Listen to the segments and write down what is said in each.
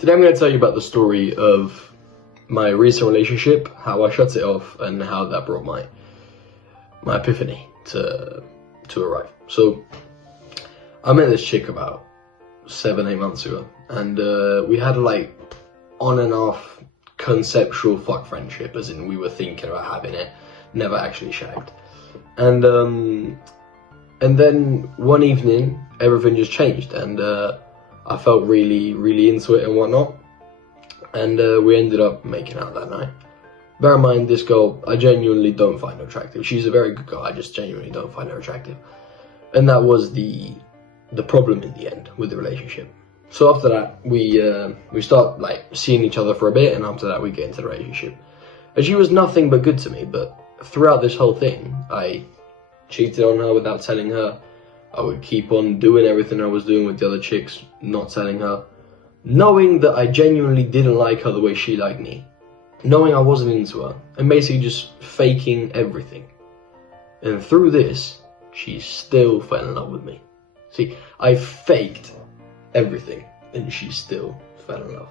Today I'm going to tell you about the story of my recent relationship, how I shut it off, and how that brought my epiphany to arrive. So, I met this chick about 7-8 months ago, and we had like on and off conceptual fuck friendship, as in we were thinking about having it, never actually shagged. And then one evening, everything just changed, and I felt really into it and whatnot, and we ended up making out that night. Bear in mind, this girl, I genuinely don't find her attractive. She's a very good girl, I just genuinely don't find her attractive. And that was the problem in the end with the relationship. So after that, we start like seeing each other for a bit, and after that we get into the relationship. And she was nothing but good to me, but throughout this whole thing, I cheated on her without telling her. I would keep on doing everything I was doing with the other chicks, not telling her, knowing that I genuinely didn't like her the way she liked me, knowing I wasn't into her, and basically just faking everything. And through this, she still fell in love with me. See, I faked everything, and she still fell in love.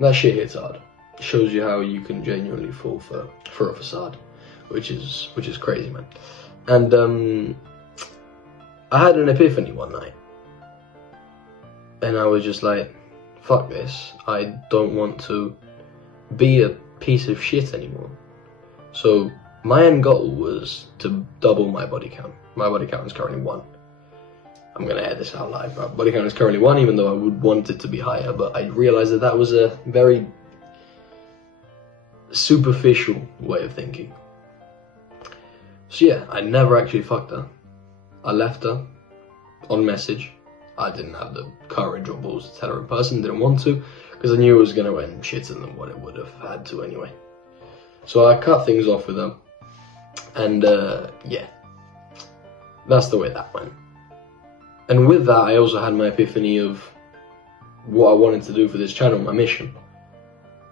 That shit hits hard. It shows you how you can genuinely fall for a facade, which is crazy, man. And I had an epiphany one night, and I was just like, fuck this, I don't want to be a piece of shit anymore. So my end goal was to double my body count. My body count is currently 1. I'm gonna add this out live, but body count is currently 1, even though I would want it to be higher, but I realized that that was a very superficial way of thinking. So yeah, I never actually fucked her. I left her on message. I didn't have the courage or balls to tell her in person, didn't want to, because I knew it was going to end shitter than what it would have had to anyway. So I cut things off with her, and yeah, that's the way that went. And with that, I also had my epiphany of what I wanted to do for this channel, my mission,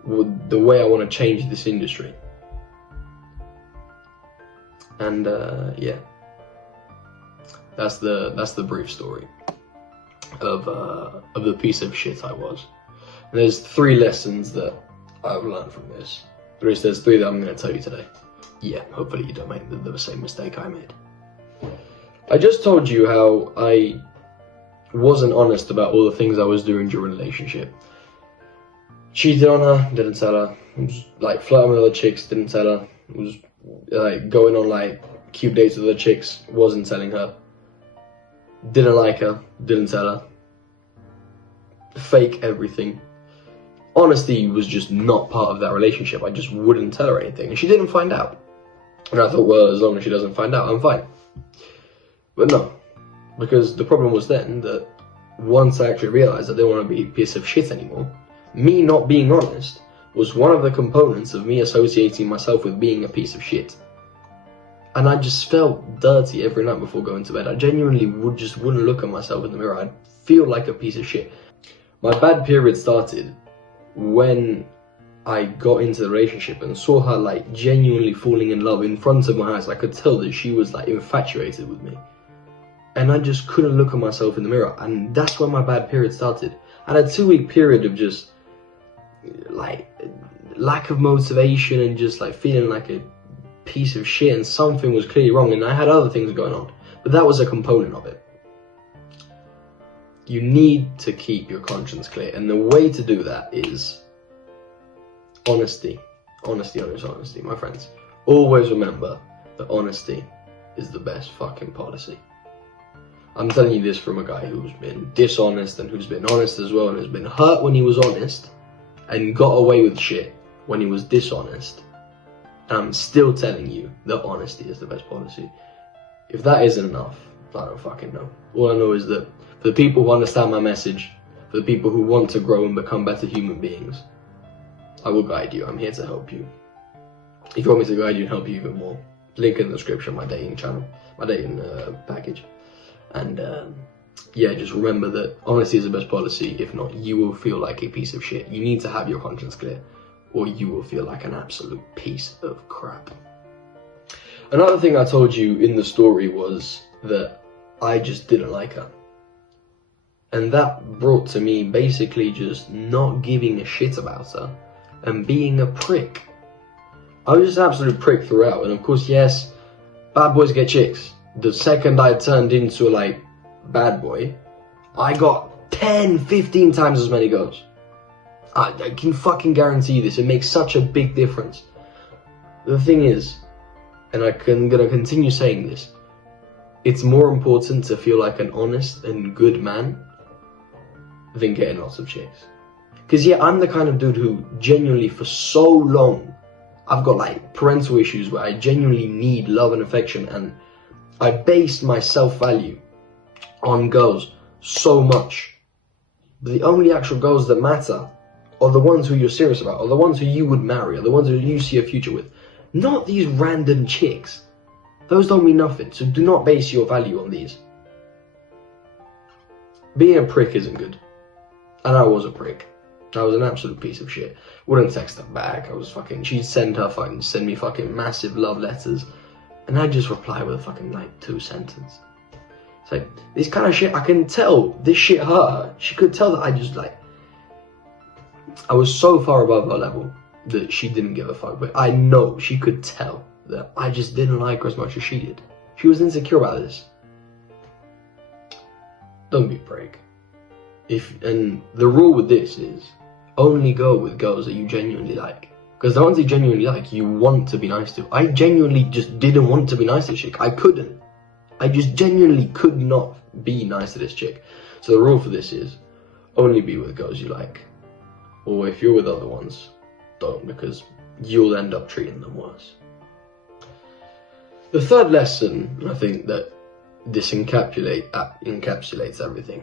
the way I want to change this industry. And yeah, that's the brief story of the piece of shit I was. And there's 3 lessons that I've learned from this. There's 3 that I'm going to tell you today. Yeah, hopefully you don't make the same mistake I made. I just told you how I wasn't honest about all the things I was doing during a relationship. Cheated on her, didn't tell her. Was like flirting with other chicks, didn't tell her. Was like going on like cute dates with other chicks, wasn't telling her. Didn't like her, didn't tell her. Fake everything. Honesty was just not part of that relationship. I just wouldn't tell her anything, and she didn't find out. And I thought, well, as long as she doesn't find out, I'm fine. But no, because the problem was then that once I actually realized I didn't want to be a piece of shit anymore, me not being honest was one of the components of me associating myself with being a piece of shit. And I just felt dirty every night before going to bed. I genuinely wouldn't look at myself in the mirror. I'd feel like a piece of shit. My bad period started when I got into the relationship and saw her like genuinely falling in love in front of my eyes. I could tell that she was like infatuated with me. And I just couldn't look at myself in the mirror. And that's when my bad period started. I had a 2-week period of just like lack of motivation and just like feeling like a piece of shit, and something was clearly wrong, and I had other things going on, but that was a component of it. You need to keep your conscience clear, and the way to do that is honesty. Honesty, my friends. Always remember that honesty is the best fucking policy. I'm telling you this from a guy who's been dishonest and who's been honest as well, and has been hurt when he was honest and got away with shit when he was dishonest. And I'm still telling you that honesty is the best policy. If that isn't enough, I don't fucking know. All I know is that for the people who understand my message, for the people who want to grow and become better human beings, I will guide you. I'm here to help you. If you want me to guide you and help you even more, link in the description, my dating channel, my dating package. And yeah, just remember that honesty is the best policy. If not, you will feel like a piece of shit. You need to have your conscience clear, or you will feel like an absolute piece of crap. Another thing I told you in the story was that I just didn't like her. And that brought to me basically just not giving a shit about her and being a prick. I was just an absolute prick throughout. And of course, yes, bad boys get chicks. The second I turned into like bad boy, I got 10, 15 times as many girls. I can fucking guarantee you this. It makes such a big difference. The thing is, and I'm gonna continue saying this, it's more important to feel like an honest and good man than getting lots of chicks. Because yeah, I'm the kind of dude who genuinely for so long, I've got like parental issues where I genuinely need love and affection, and I based my self-value on girls so much. But the only actual girls that matter are the ones who you're serious about, or the ones who you would marry, or the ones who you see a future with. Not these random chicks. Those don't mean nothing, so do not base your value on these. Being a prick isn't good. And I was a prick. I was an absolute piece of shit. Wouldn't text her back. She'd send me fucking massive love letters. And I'd just reply with a fucking like 2 sentences. It's like, this kind of shit, I can tell this shit hurt her. She could tell that I was so far above her level that she didn't give a fuck. But I know she could tell that I just didn't like her as much as she did. She was insecure about this. Don't be a prick. And the rule with this is, only go with girls that you genuinely like. Because the ones you genuinely like, you want to be nice to. I genuinely just didn't want to be nice to this chick. I couldn't. I just genuinely could not be nice to this chick. So the rule for this is, only be with girls you like. Or if you're with other ones, don't, because you'll end up treating them worse. The third lesson, I think that this encapsulates everything,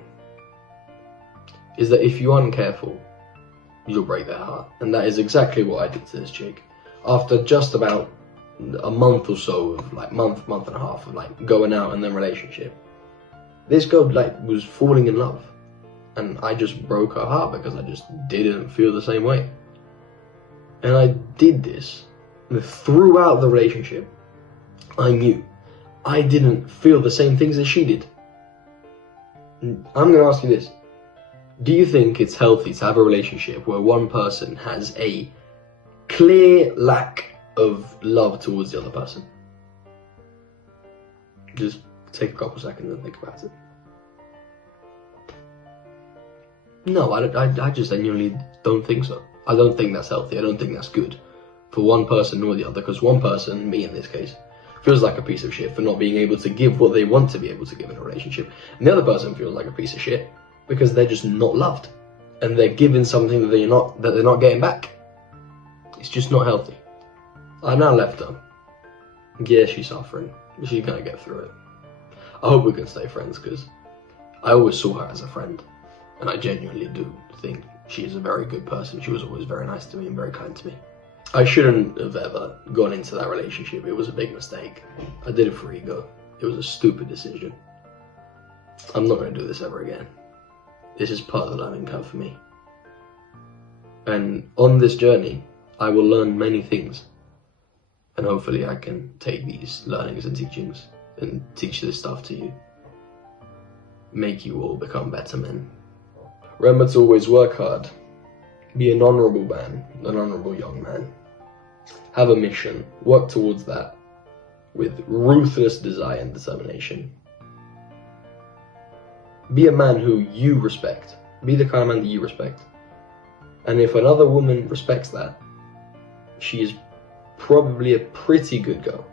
is that if you aren't careful, you'll break their heart. And that is exactly what I did to this chick. After just about a month or so of month and a half of going out and then relationship, this girl was falling in love. And I just broke her heart because I just didn't feel the same way. And I did this throughout the relationship. I knew I didn't feel the same things as she did. I'm going to ask you this. Do you think it's healthy to have a relationship where one person has a clear lack of love towards the other person? Just take a couple seconds and think about it. No, I just genuinely don't think so. I don't think that's healthy. I don't think that's good for one person or the other, because one person, me in this case, feels like a piece of shit for not being able to give what they want to be able to give in a relationship. And the other person feels like a piece of shit because they're just not loved. And they're given something that they're not getting back. It's just not healthy. I now left her. Yeah, she's suffering, but she's gonna get through it. I hope we can stay friends, because I always saw her as a friend. And I genuinely do think she is a very good person. She was always very nice to me and very kind to me. I shouldn't have ever gone into that relationship. It was a big mistake. I did it for ego. It was a stupid decision. I'm not going to do this ever again. This is part of the learning curve for me. And on this journey, I will learn many things. And hopefully I can take these learnings and teachings and teach this stuff to you. Make you all become better men. Remember to always work hard. Be an honourable man, an honourable young man. Have a mission. Work towards that with ruthless desire and determination. Be a man who you respect. Be the kind of man that you respect. And if another woman respects that, she is probably a pretty good girl.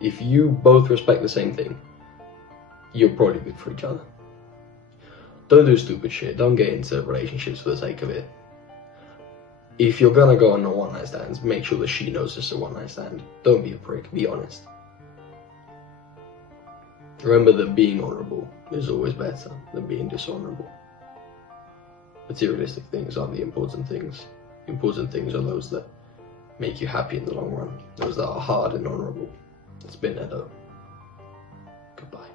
If you both respect the same thing, you're probably good for each other. Don't do stupid shit. Don't get into relationships for the sake of it. If you're gonna go on a one-night stand, make sure that she knows it's a one-night stand. Don't be a prick. Be honest. Remember that being honourable is always better than being dishonourable. Materialistic things aren't the important things. The important things are those that make you happy in the long run. Those that are hard and honourable. It's been Edo. Goodbye.